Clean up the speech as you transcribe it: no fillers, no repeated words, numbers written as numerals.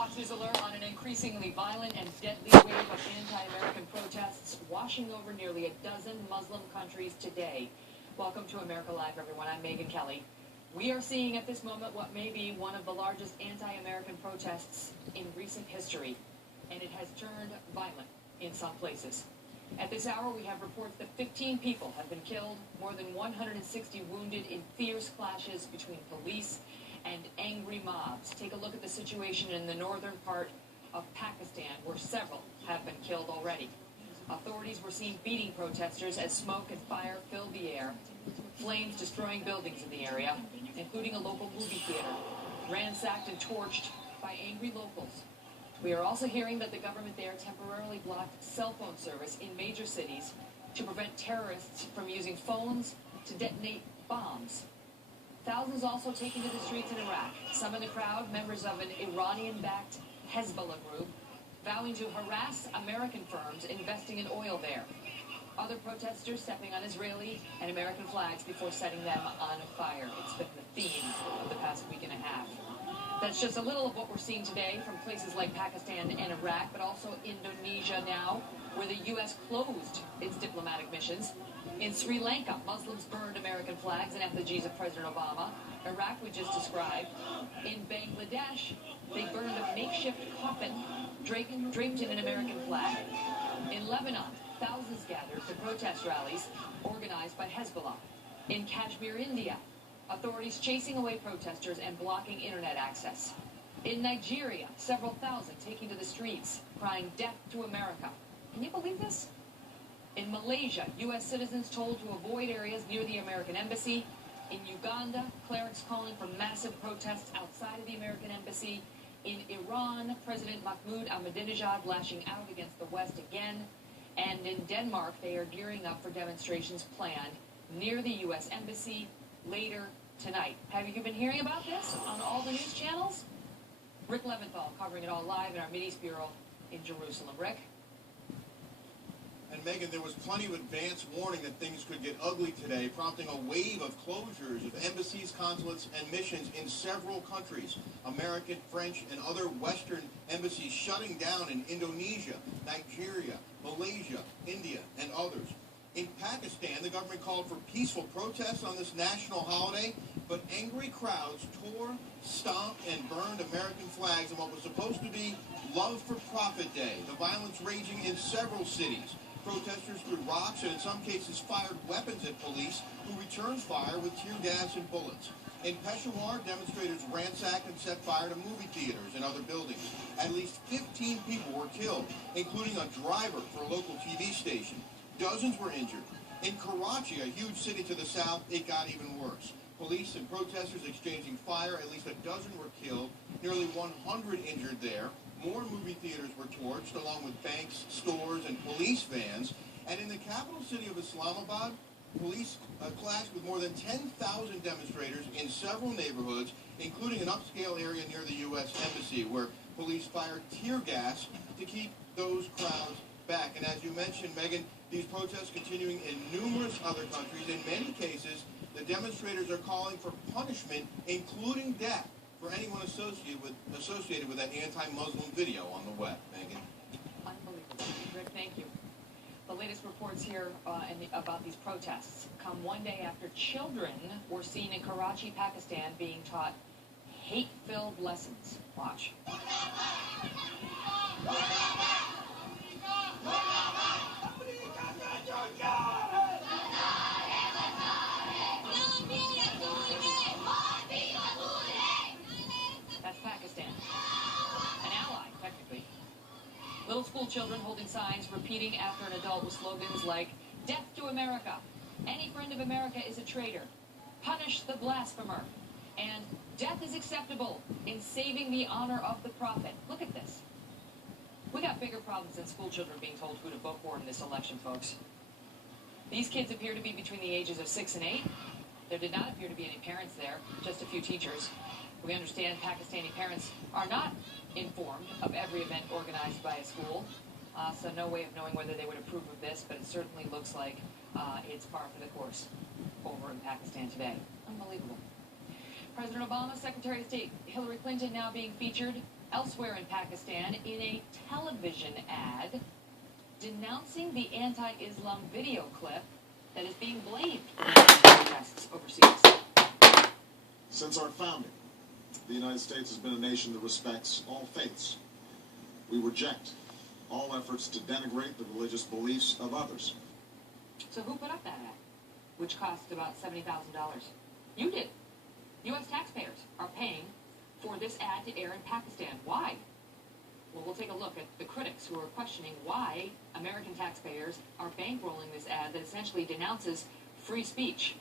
Fox News alert on an increasingly violent and deadly wave of anti-American protests washing over nearly a dozen Muslim countries today. Welcome to America Live, everyone. I'm Megyn Kelly. We are seeing at this moment what may be one of the largest anti-American protests in recent history, and it has turned violent in some places. At this hour, we have reports that 15 people have been killed, more than 160 wounded in fierce clashes between police and angry mobs. Take a look at the situation in the northern part of Pakistan, where several have been killed already. Authorities were seen beating protesters as smoke and fire filled the air. Flames destroying buildings in the area, including a local movie theater, ransacked and torched by angry locals. We are also hearing that the government there temporarily blocked cell phone service in major cities to prevent terrorists from using phones to detonate bombs. Thousands also taken to the streets in Iraq. Some in the crowd, members of an Iranian-backed Hezbollah group, vowing to harass American firms investing in oil there. Other protesters stepping on Israeli and American flags before setting them on fire. It's been the theme of the past week and a half. That's just a little of what we're seeing today from places like Pakistan and Iraq, but also Indonesia now, where the U.S. closed its diplomatic missions. In Sri Lanka, Muslims burned American flags and effigies of President Obama. Iraq, we just described. In Bangladesh, they burned a makeshift coffin draped in an American flag. In Lebanon, thousands gathered for protest rallies organized by Hezbollah. In Kashmir, India, authorities chasing away protesters and blocking internet access. In Nigeria, several thousand taking to the streets, crying death to America. Can you believe this? In Malaysia, U.S. citizens told to avoid areas near the American embassy. In Uganda, clerics calling for massive protests outside of the American embassy. In Iran, President Mahmoud Ahmadinejad lashing out against the West again. And in Denmark, they are gearing up for demonstrations planned near the U.S. embassy later tonight. Have you been hearing about this on all the news channels? Rick Leventhal covering it all live in our Mideast Bureau in Jerusalem. Rick? And Megyn, there was plenty of advance warning that things could get ugly today, prompting a wave of closures of embassies, consulates, and missions in several countries. American, French, and other Western embassies shutting down in Indonesia, Nigeria, Malaysia, India, and others. In Pakistan, the government called for peaceful protests on this national holiday, but angry crowds tore, stomped, and burned American flags on what was supposed to be Love for Profit Day. The violence raging in several cities. Protesters threw rocks and in some cases fired weapons at police, who returned fire with tear gas and bullets. In Peshawar, demonstrators ransacked and set fire to movie theaters and other buildings. At least 15 people were killed, including a driver for a local TV station. Dozens were injured. In Karachi, a huge city to the south, it got even worse. Police and protesters exchanging fire. At least a dozen were killed. Nearly 100 injured there. More movie theaters were torched, along with banks, stores, and police vans. And in the capital city of Islamabad, police clashed with more than 10,000 demonstrators in several neighborhoods, including an upscale area near the U.S. Embassy, where police fired tear gas to keep those crowds back. And as you mentioned, Megyn, these protests continuing in numerous other countries. In many cases, the demonstrators are calling for punishment, including death, for anyone associated with that anti-Muslim video on the web. Megyn? Unbelievable. Rick, thank you. The latest reports here about these protests come one day after children were seen in Karachi, Pakistan, being taught hate-filled lessons. Watch. That's Pakistan. An ally, technically. Little school children holding signs repeating after an adult with slogans like, "Death to America," "Any friend of America is a traitor," "Punish the blasphemer," and "Death is acceptable in saving the honor of the prophet." Look at this. We got bigger problems than school children being told who to vote for in this election, folks. These kids appear to be between the ages of 6 and 8. There did not appear to be any parents there, just a few teachers. We understand Pakistani parents are not informed of every event organized by a school, so no way of knowing whether they would approve of this, but it certainly looks like it's par for the course over in Pakistan today. Unbelievable. President Obama, Secretary of State Hillary Clinton now being featured Elsewhere in Pakistan, in a television ad denouncing the anti-Islam video clip that is being blamed for protests overseas. Since our founding, the United States has been a nation that respects all faiths. We reject all efforts to denigrate the religious beliefs of others. So who put up that ad, which cost about $70,000? You did. U.S. taxpayers are paying for this ad to air in Pakistan. Why? Well, we'll take a look at the critics who are questioning why American taxpayers are bankrolling this ad that essentially denounces free speech.